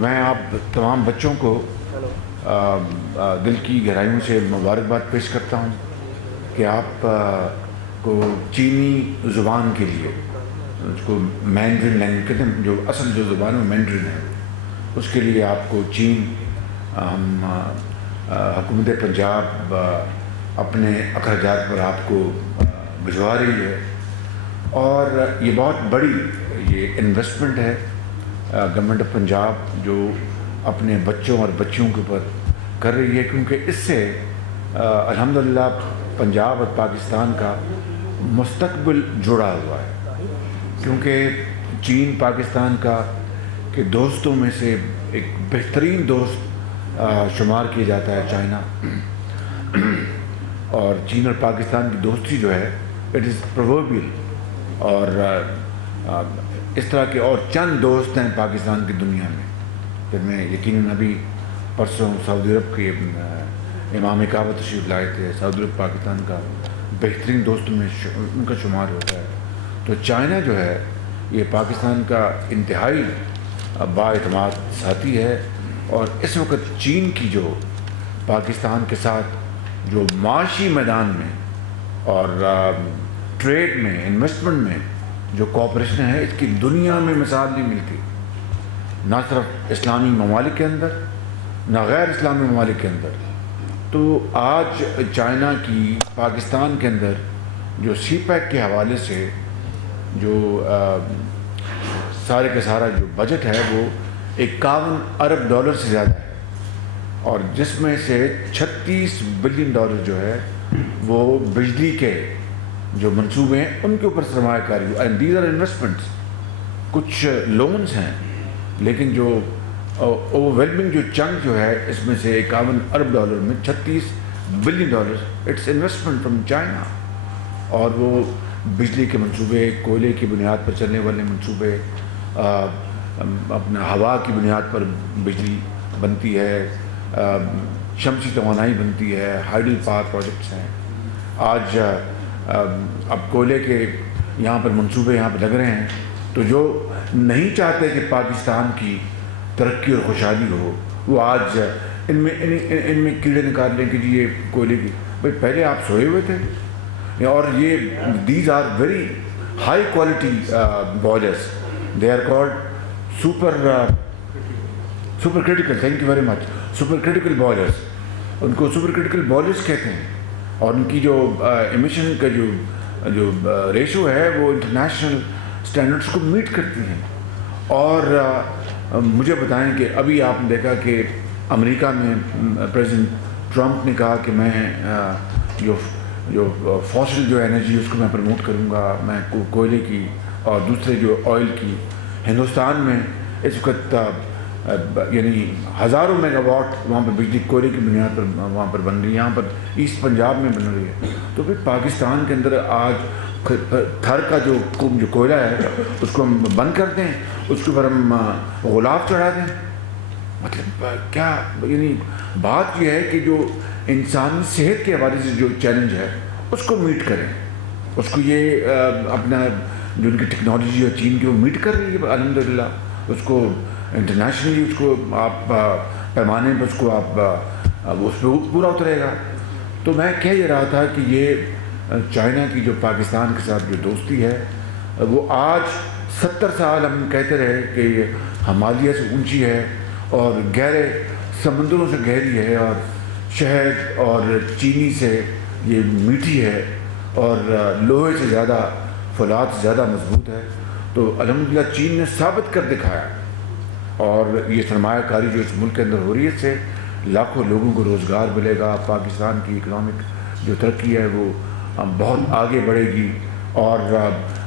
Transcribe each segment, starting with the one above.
میں آپ تمام بچوں کو دل کی گہرائیوں سے مبارکباد پیش کرتا ہوں کہ آپ کو چینی زبان کے لیے، اس کو مینڈرن لینگویج کہتے ہیں، جو اصل جو زبان ہے مینڈرن ہے، اس کے لیے آپ کو چین ہم حکومت پنجاب اپنے اخراجات پر آپ کو بھجوا رہی ہے، اور یہ بہت بڑی یہ انویسٹمنٹ ہے گورنمنٹ آف پنجاب جو اپنے بچوں اور بچیوں کے اوپر کر رہی ہے، کیونکہ اس سے الحمدللہ پنجاب اور پاکستان کا مستقبل جڑا ہوا ہے، کیونکہ چین پاکستان کا کے دوستوں میں سے ایک بہترین دوست شمار کیا جاتا ہے چائنا، اور چین اور پاکستان کی دوستی جو ہے اٹ از پرووربیل، اور اس طرح کے اور چند دوست ہیں پاکستان کی دنیا میں، جن میں یقیناً ابھی پرسوں سعودی عرب کے امام کعبہ تشریف لائے تھے، سعودی عرب پاکستان کا بہترین دوستوں میں ان کا شمار ہوتا ہے۔ تو چائنا جو ہے یہ پاکستان کا انتہائی بااعتماد ساتھی ہے، اور اس وقت چین کی جو پاکستان کے ساتھ جو معاشی میدان میں اور ٹریڈ میں، انویسٹمنٹ میں جو کوآپریشن ہے، اس کی دنیا میں مثال نہیں ملتی، نہ صرف اسلامی ممالک کے اندر، نہ غیر اسلامی ممالک کے اندر۔ تو آج چائنا کی پاکستان کے اندر جو سی پیک کے حوالے سے جو سارے کا سارا جو بجٹ ہے وہ 51 ارب ڈالر سے زیادہ ہے، اور جس میں سے 36 بلین ڈالر جو ہے وہ بجلی کے جو منصوبے ہیں ان کے اوپر سرمایہ کاری، اینڈ دیز آر انویسٹمنٹس، کچھ لونز ہیں، لیکن جو اوور ویلمنگ جو چنک جو ہے اس میں سے 51 ارب ڈالر میں 36 billion dollar it's investment from China, اور وہ بجلی کے منصوبے، کوئلے کی بنیاد پر چلنے والے منصوبے، اپنا ہوا کی بنیاد پر بجلی بنتی ہے، شمسی توانائی بنتی ہے، ہائیڈل پاور پروجیکٹس ہیں۔ آج اب کوئلے کے یہاں پر منصوبے یہاں پہ لگ رہے ہیں، تو جو نہیں چاہتے کہ پاکستان کی ترقی اور خوشحالی ہو، وہ آج ان میں کیڑے نکال لیں کہ جی یہ کوئلے کی، بھائی پہلے آپ سوئے ہوئے تھے، اور یہ these are very high quality boilers, they are called supercritical, thank you very much, supercritical boilers, ان کو سپر کرٹیکل بوائلرس کہتے ہیں، اور ان کی جو ایمیشن کا جو ریشو ہے وہ انٹرنیشنل اسٹینڈرڈس کو میٹ کرتی ہیں۔ اور مجھے بتائیں کہ ابھی آپ نے دیکھا کہ امریکہ میں پریزیڈنٹ ٹرمپ نے کہا کہ میں جو فوسل جو انرجی اس کو میں پروموٹ کروں گا، میں کوئلے کی اور دوسرے جو آئل کی، ہندوستان میں اس وقت یعنی ہزاروں میگا واٹ وہاں پر بجلی کوئلے کی بنیاد پر وہاں پر بن رہی ہے، یہاں پر ایسٹ پنجاب میں بن رہی ہے۔ تو پھر پاکستان کے اندر آج تھر کا جو کوئلہ ہے اس کو ہم بند کر دیں، اس کے اوپر ہم غلاف چڑھا دیں، مطلب کیا؟ یعنی بات یہ ہے کہ جو انسانی صحت کے حوالے سے جو چیلنج ہے اس کو میٹ کریں، اس کو یہ اپنا جو ان کی ٹیکنالوجی اور چین کی وہ میٹ کر رہی ہے الحمدللہ، اس کو انٹرنیشنلی اس کو آپ پیمانے پر اس کو آپ اس پہ پورا اترے گا۔ تو میں کہہ یہ رہا تھا کہ یہ چائنا کی جو پاکستان کے ساتھ جو دوستی ہے وہ آج 70 سال ہم کہتے رہے کہ یہ ہمالیہ سے اونچی ہے اور گہرے سمندروں سے گہری ہے، اور شہد اور چینی سے یہ میٹھی ہے، اور لوہے سے زیادہ، فولاد سے زیادہ مضبوط ہے۔ تو الحمدللہ چین نے ثابت کر دکھایا، اور یہ سرمایہ کاری جو اس ملک کے اندر ہو رہی ہے، اس سے لاکھوں لوگوں کو روزگار ملے گا، پاکستان کی اکنامک جو ترقی ہے وہ بہت آگے بڑھے گی، اور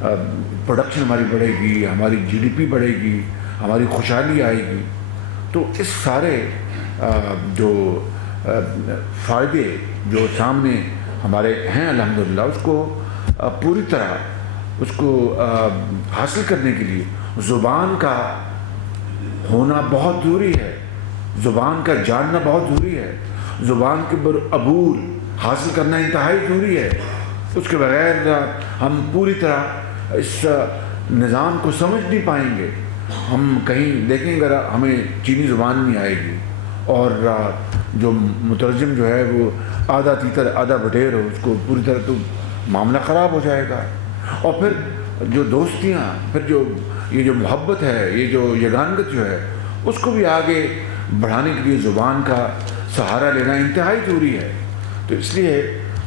پروڈکشن ہماری بڑھے گی، ہماری جی ڈی پی بڑھے گی، ہماری خوشحالی آئے گی۔ تو اس سارے جو فائدے جو سامنے ہمارے ہیں الحمدللہ، اس کو پوری طرح اس کو حاصل کرنے کے لیے زبان کا ہونا بہت ضروری ہے، زبان کا جاننا بہت ضروری ہے، زبان کے عبور حاصل کرنا انتہائی ضروری ہے۔ اس کے بغیر ہم پوری طرح اس نظام کو سمجھ نہیں پائیں گے۔ ہم کہیں دیکھیں اگر ہمیں چینی زبان نہیں آئے گی اور جو مترجم جو ہے وہ آدھا تیتر آدھا بٹیر ہو، اس کو پوری طرح تو معاملہ خراب ہو جائے گا. اور پھر جو دوستیاں، پھر جو یہ جو محبت ہے، یہ جو یگانگت جو ہے، اس کو بھی آگے بڑھانے کے لیے زبان کا سہارا لینا انتہائی ضروری ہے. تو اس لیے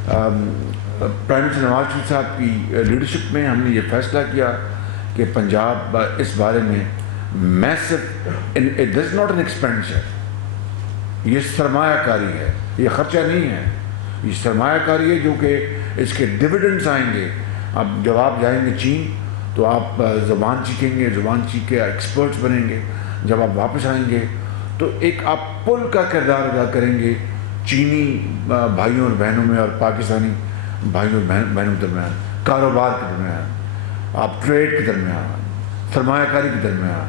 پرائم منسٹر نواز شریف صاحب کی لیڈرشپ میں ہم نے یہ فیصلہ کیا کہ پنجاب اس بارے میں میسو، it is not an expenditure, یہ سرمایہ کاری ہے، یہ خرچہ نہیں ہے، یہ سرمایہ کاری ہے جو کہ اس کے ڈویڈنڈز آئیں گے. اب جب آپ جائیں گے چین تو آپ زبان سیکھیں گے، زبان سیکھ کے ایکسپرٹس بنیں گے. جب آپ واپس آئیں گے تو ایک آپ پل کا کردار ادا کریں گے چینی بھائیوں اور بہنوں میں اور پاکستانی بھائیوں اور بہنوں کے درمیان، کاروبار کے درمیان، آپ ٹریڈ کے درمیان، سرمایہ کاری کے درمیان،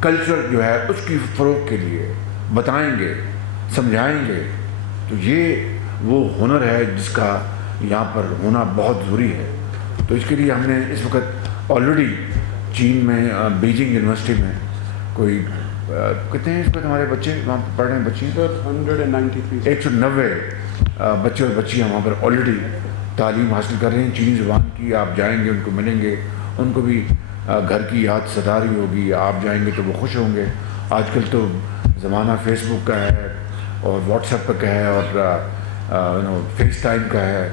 کلچر جو ہے اس کی فروغ کے لیے بتائیں گے، سمجھائیں گے. تو یہ وہ ہنر ہے جس کا یہاں پر ہونا بہت ضروری ہے. تو اس کے لیے ہم نے اس وقت آلریڈی چین میں بیجنگ یونیورسٹی میں کوئی کتنے ہیں اس وقت ہمارے بچے وہاں پہ پڑھ رہے ہیں؟ بچے 190 بچے اور بچیاں وہاں پر آلریڈی تعلیم حاصل کر رہے ہیں چینی زبان کی. آپ جائیں گے، ان کو ملیں گے، ان کو بھی گھر کی یاد ستا رہی ہوگی. آپ جائیں گے تو وہ خوش ہوں گے. آج کل تو زمانہ فیس بک کا ہے اور واٹس ایپ کا ہے اور فیس ٹائم کا ہے،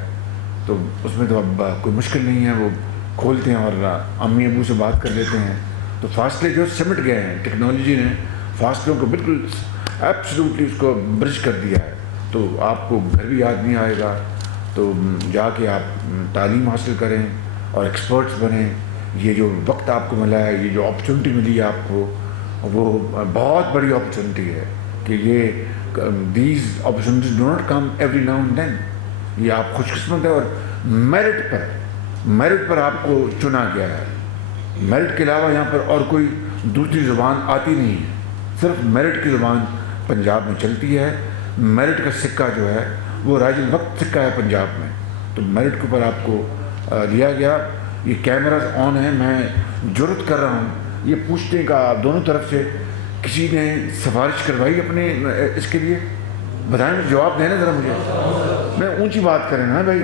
تو اس میں تو اب کوئی مشکل نہیں ہے. وہ کھولتے ہیں اور امی ابو سے بات کر لیتے ہیں. تو فاصلے جو سمٹ گئے ہیں، ٹیکنالوجی نے فاصلوں کو بالکل ایبسلیوٹلی اس کو برج کر دیا ہے. تو آپ کو گھر بھی یاد نہیں آئے گا. تو جا کے آپ تعلیم حاصل کریں اور ایکسپرٹس بنیں. یہ جو وقت آپ کو ملا ہے، یہ جو اپرچونٹی ملی ہے آپ کو، وہ بہت بڑی اپرچونٹی ہے کہ یہ these opportunities do not come every now and then. یہ آپ خوش قسمت ہے اور میرٹ پر آپ کو چنا گیا ہے. میرٹ کے علاوہ یہاں پر اور کوئی دوسری زبان آتی نہیں ہے، صرف میرٹ کی زبان پنجاب میں چلتی ہے. میرٹ کا سکہ جو ہے وہ راج الوقت سکہ ہے پنجاب میں. تو میرٹ کے اوپر آپ کو لیا گیا. یہ کیمراز آن ہیں. میں جرت کر رہا ہوں یہ پوچھنے کا دونوں طرف سے، کسی نے سفارش کروائی اپنے اس کے لیے؟ بتائیں، جواب دیں نا ذرا مجھے. میں اونچی بات کریں نا بھائی.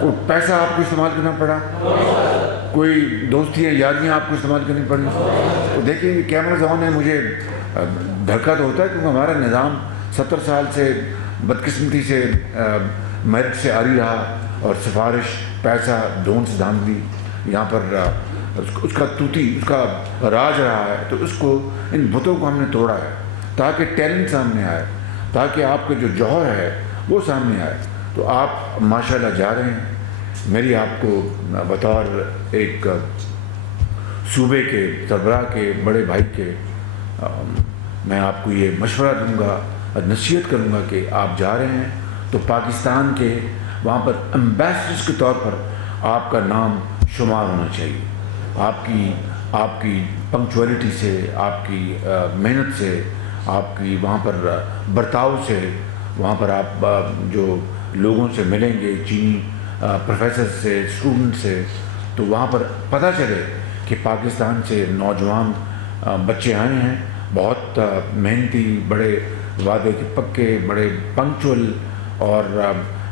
کوئی پیسہ آپ کو استعمال کرنا پڑا، کوئی دوستیاں یاریاں آپ کو استعمال کرنی پڑی؟ تو دیکھیں یہ کیمراز آن ہیں. مجھے دھڑکا تو ہوتا ہے کیونکہ ہمارا نظام 70 سال سے بدقسمتی سے میرٹ سے آری رہا اور سفارش، پیسہ، دھون سے دھاندلی یہاں پر اس کا توتی، اس کا راج رہا ہے. تو اس کو، ان بتوں کو ہم نے توڑا ہے تاکہ ٹیلنٹ سامنے آئے، تاکہ آپ کا جو جوہر ہے وہ سامنے آئے. تو آپ ماشاءاللہ جا رہے ہیں. میری آپ کو بطور ایک صوبے کے سربراہ کے بڑے بھائی کے میں آپ کو یہ مشورہ دوں گا، نصیحت کروں گا کہ آپ جا رہے ہیں تو پاکستان کے وہاں پر امبیسڈرز کے طور پر آپ کا نام شمار ہونا چاہیے. آپ کی پنکچولیٹی سے، آپ کی محنت سے، آپ کی وہاں پر برتاؤ سے، وہاں پر آپ جو لوگوں سے ملیں گے، چینی پروفیسر سے، اسٹوڈنٹ سے، تو وہاں پر پتہ چلے کہ پاکستان سے نوجوان بچے آئے ہیں، بہت محنتی، بڑے وعدے کے پکے، بڑے پنکچول اور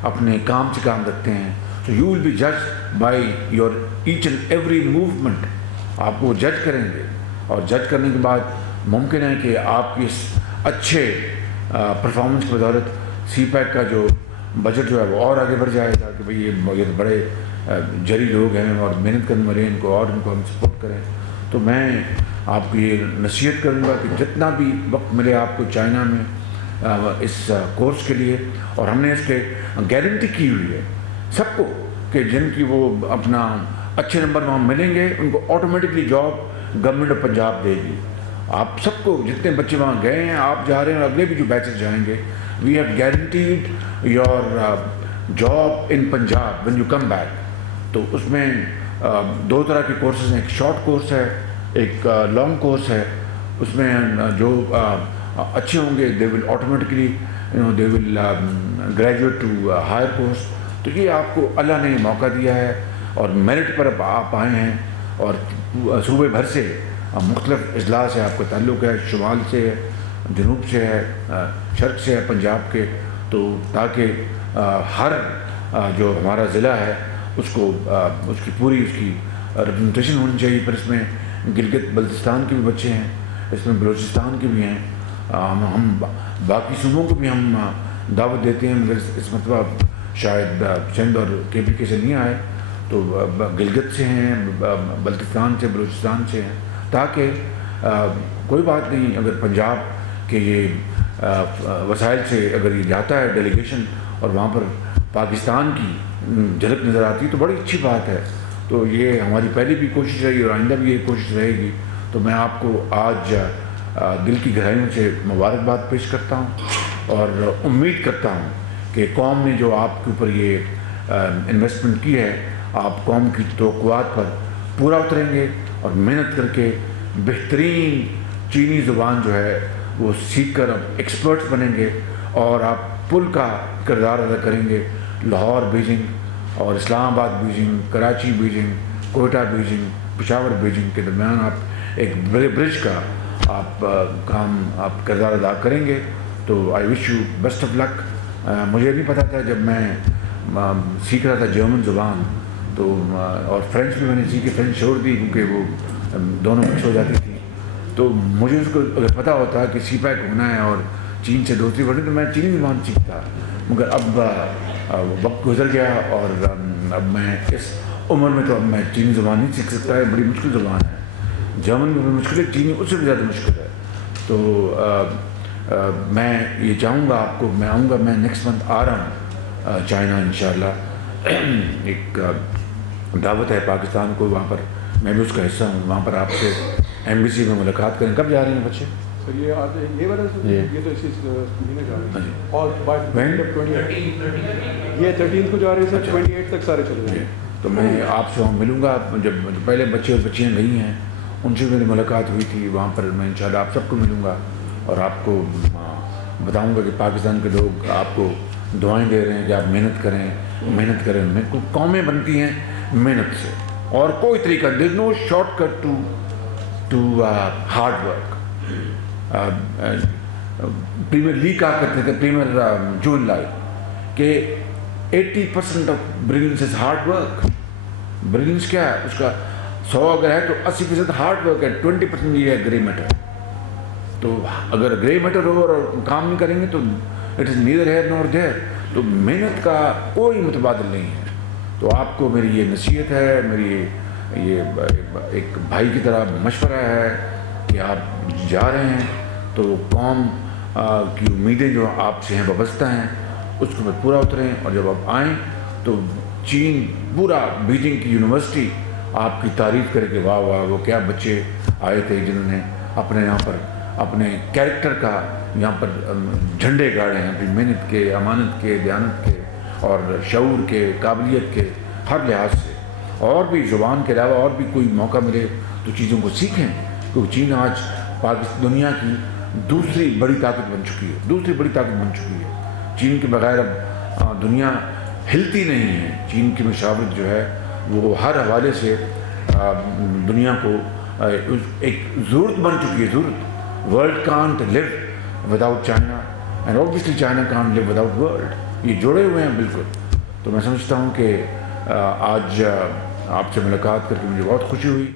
اپنے کام سے کام رکھتے ہیں. تو یو ول بی جج by your each and every movement. آپ کو جج کریں گے اور جج کرنے کے بعد ممکن ہے کہ آپ کی اس اچھے پرفارمنس کی بدولت سی پیک کا جو بجٹ جو ہے وہ اور آگے بڑھ جائے گا کہ بھئی یہ بڑے جری لوگ ہیں اور محنت کرنے والے ہیں، ان کو ہم سپورٹ کریں. تو میں آپ کو یہ نصیحت کروں گا کہ جتنا بھی وقت ملے آپ کو چائنا میں اس کورس کے لیے، اور ہم نے اس کے گارنٹی کی ہوئی ہے سب کو کہ جن کی وہ اپنا اچھے نمبر وہاں ملیں گے ان کو automatically job government of Punjab دے گی. آپ سب کو، جتنے بچے وہاں گئے ہیں، آپ جا رہے ہیں اور اگلے بھی جو بیچز جائیں گے، we have guaranteed your job in Punjab when you come back. تو اس میں دو طرح کے کورسز ہیں، ایک شارٹ کورس ہے، ایک لانگ کورس ہے. اس میں جو اچھے ہوں گے they will automatically they will graduate to higher course. تو یہ آپ کو اللہ نے موقع دیا ہے اور میرٹ پر آپ آئے ہیں اور صوبے بھر سے مختلف اضلاع سے آپ کا تعلق ہے، شمال سے ہے، جنوب سے ہے، شرق سے ہے پنجاب کے، تو تاکہ ہر جو ہمارا ضلع ہے اس کو اس کی پوری اس کی ریپرزنٹیشن ہونی چاہیے۔ پھر اس میں گلگت بلتستان کے بھی بچے ہیں، اس میں بلوچستان کے بھی ہیں، ہم باقی صوبوں کو بھی ہم دعوت دیتے ہیں، مگر اس مرتبہ شاید سندھ اور KPK سے نہیں آئے، تو گلگت سے ہیں، بلتستان سے، بلوچستان سے ہیں، تاکہ کوئی بات نہیں، اگر پنجاب کے یہ وسائل سے اگر یہ جاتا ہے ڈیلیگیشن اور وہاں پر پاکستان کی جھلک نظر آتی ہے تو بڑی اچھی بات ہے۔ تو یہ ہماری پہلی بھی کوشش رہی اور آئندہ بھی یہ کوشش رہے گی۔ تو میں آپ کو آج دل کی گہرائیوں سے مبارکباد پیش کرتا ہوں اور امید کرتا ہوں کہ قوم نے جو آپ کے اوپر یہ انویسٹمنٹ کی ہے، آپ قوم کی توقعات پر پورا اتریں گے اور محنت کر کے بہترین چینی زبان جو ہے وہ سیکھ کر اب ایکسپرٹس بنیں گے اور آپ پل کا کردار ادا کریں گے۔ لاہور بیجنگ اور اسلام آباد Beijing, Karachi Beijing, Quetta Beijing, Peshawar Beijing کے درمیان آپ ایک بڑے برج کا آپ کام آپ کردار ادا کریں گے۔ تو آئی وش یو بیسٹ آف لک۔ مجھے نہیں پتا تھا جب میں سیکھ رہا تھا جرمن زبان تو اور فرینچ بھی میں نے سیکھی، فرینچ چھوڑ دی کیونکہ وہ دونوں مکس ہو جاتی تھی، تو مجھے اس کو اگر پتہ ہوتا کہ سی پیک ہونا ہے اور چین سے دوسری بڑی تو میں چینی زبان سیکھتا، مگر اب وقت گزر گیا اور اب میں اس عمر میں تو اب میں چینی زبان نہیں سیکھ سکتا ہے، بڑی مشکل زبان ہے، جرمن بھی مشکل ہے، چینی اس سے بھی زیادہ مشکل ہے۔ تو میں یہ چاہوں گا آپ کو، میں آؤں گا، میں نیکسٹ منتھ آ رہا ہوں چائنا انشاءاللہ، ایک دعوت ہے پاکستان کو، وہاں پر میں بھی اس کا حصہ ہوں، وہاں پر آپ سے ایمبیسی میں ملاقات کریں۔ کب جا رہے ہیں بچے؟ سر یہ آج یہ والا سر یہ تو اسی مہینے جا رہے ہیں اور یہ 13 کو جا رہے ہیں سر، 28 تک سارے چلے جائیں گے۔ تو میں آپ سے ملوں گا، جب پہلے بچے اور بچیاں گئی ہیں ان سے میری ملاقات ہوئی تھی، وہاں پر میں انشاءاللہ آپ سب کو ملوں گا اور آپ کو بتاؤں گا کہ پاکستان کے لوگ آپ کو دعائیں دے رہے ہیں کہ آپ محنت کریں، محنت کریں۔ قومیں بنتی ہیں محنت سے، اور کوئی طریقہ there no shortcut to hard work. Premier لیگ کہا کرتے تھے، پریمیئر جون لائی کہ 80% of brilliance is hard work. Brilliance کیا ہے؟ اس کا 100 اگر ہے تو 80% ہارڈ ورک ہے، 20% یہ ہے گرے میٹر۔ تو اگر گرے میٹر ہو اور کام نہیں کریں گے تو it is neither here nor there. تو محنت کا کوئی متبادل نہیں ہے۔ تو آپ کو میری یہ نصیحت ہے، میری یہ ایک بھائی کی طرح مشورہ ہے کہ آپ جا رہے ہیں تو قوم کی امیدیں جو آپ سے ہیں وابستہ ہیں اس کو میں پورا اتریں، اور جب آپ آئیں تو چین پورا بیجنگ کی یونیورسٹی آپ کی تعریف کرے کہ واہ واہ وہ کیا بچے آئے تھے جنہوں نے اپنے یہاں پر اپنے کیریکٹر کا یہاں پر جھنڈے گاڑے ہیں، اپنی محنت کے، امانت کے، دیانت کے اور شعور کے، قابلیت کے ہر لحاظ سے۔ اور بھی زبان کے علاوہ اور بھی کوئی موقع ملے تو چیزوں کو سیکھیں، کیونکہ چین آج دنیا کی دوسری بڑی طاقت بن چکی ہے، دوسری بڑی طاقت بن چکی ہے۔ چین کے بغیر اب دنیا ہلتی نہیں ہے۔ چین کی مشاورت جو ہے وہ ہر حوالے سے دنیا کو ایک ضرورت بن چکی ہے، ضرورت۔ World can't live without China and obviously China can't live without world, یہ جڑے ہوئے ہیں بالکل۔ تو میں سمجھتا ہوں کہ آج آپ سے ملاقات کر کے مجھے بہت خوشی ہوئی۔